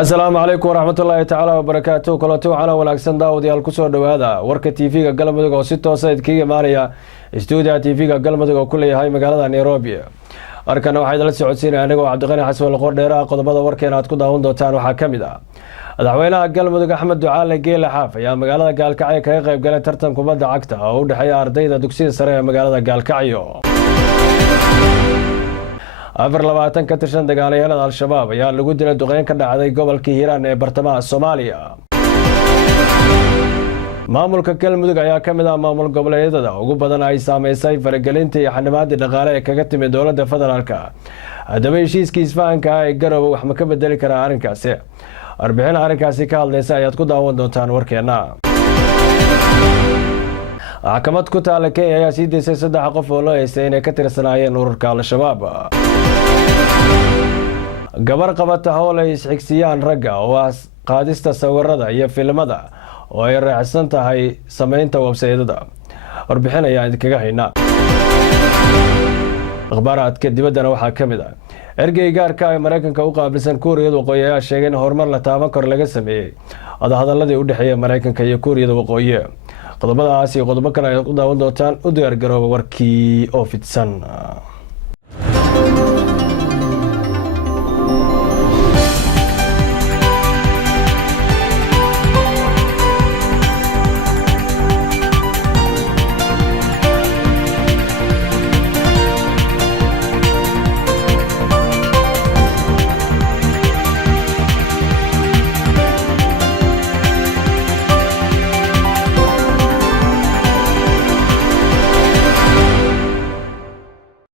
السلام عليكم ورحمة الله تعالى وبركاته. كلتو على wanaagsan daawadayaal ku soo dhawaada warka TV-ga Galmudug oo si toos ah idinkaga imaanaya studio TV-ga Galmudug oo ku leeyahay magaalada Nairobi. Arkana waxay la socodsiinayaan aniga Cabdiqani Xasan Laqor dheeraha qodobada warkeena aad ku daawan doontaan waxaa kamid ah madaxweynaha Galmudug Axmed Ducaale Geele Xaaf ayaa magaalada Gaalkacyo kaga qayb galay tartan kubadda cagta oo u dhaxeeya ardayda dugsiga sare ee magaalada Gaalkacyo. 24 ka tirsan dagaalyahanada Al-Shabaab ayaa lagu dilay duqeyn ka dhacday gobolka Hiiraan ee bartamaha Soomaaliya. Maamulka Galmudug ayaa kamid ah maamul goboleedyada ugu badan ay saameysay faragelinta iyo xanibaadii dhaqaale ee kaga timid dowladda federaalka. Haddaba heshiiskii isfahanka ay Garowe wax ma ka bedeli karaa arrinkaasi? Warbixin arrinkaasi ka hadlaysa ayaad ku daawan doontaan warkeena. Maxkamad ku taala Kenya ayaa sii deysay 3 qof oo loo haystay inay ka tirsanaayeen ururka Al-Shabaab. Gabar qabata hawl ay isxigsiyaan ragga oo qaadista sawirada iyo filimada oo ay raacsan tahay sameynta website-yada. Warbixin ayaa idinkaga haynaa. Akhbaaraadka dibaddana waxaa kamid ah ergey gaarka ah ee Mareykanka u qaabilsan Kuuriyada Waqooyi ayaa sheegay in horumar la taaban karo laga sameeyay wadahadaladii u dhaxeeyay Mareykanka iyo Kuuriyada Waqooyi. qodobadaas iyo qodobo kale ay ku daawan doontaan u diyaar garooba warkii oo fidsan.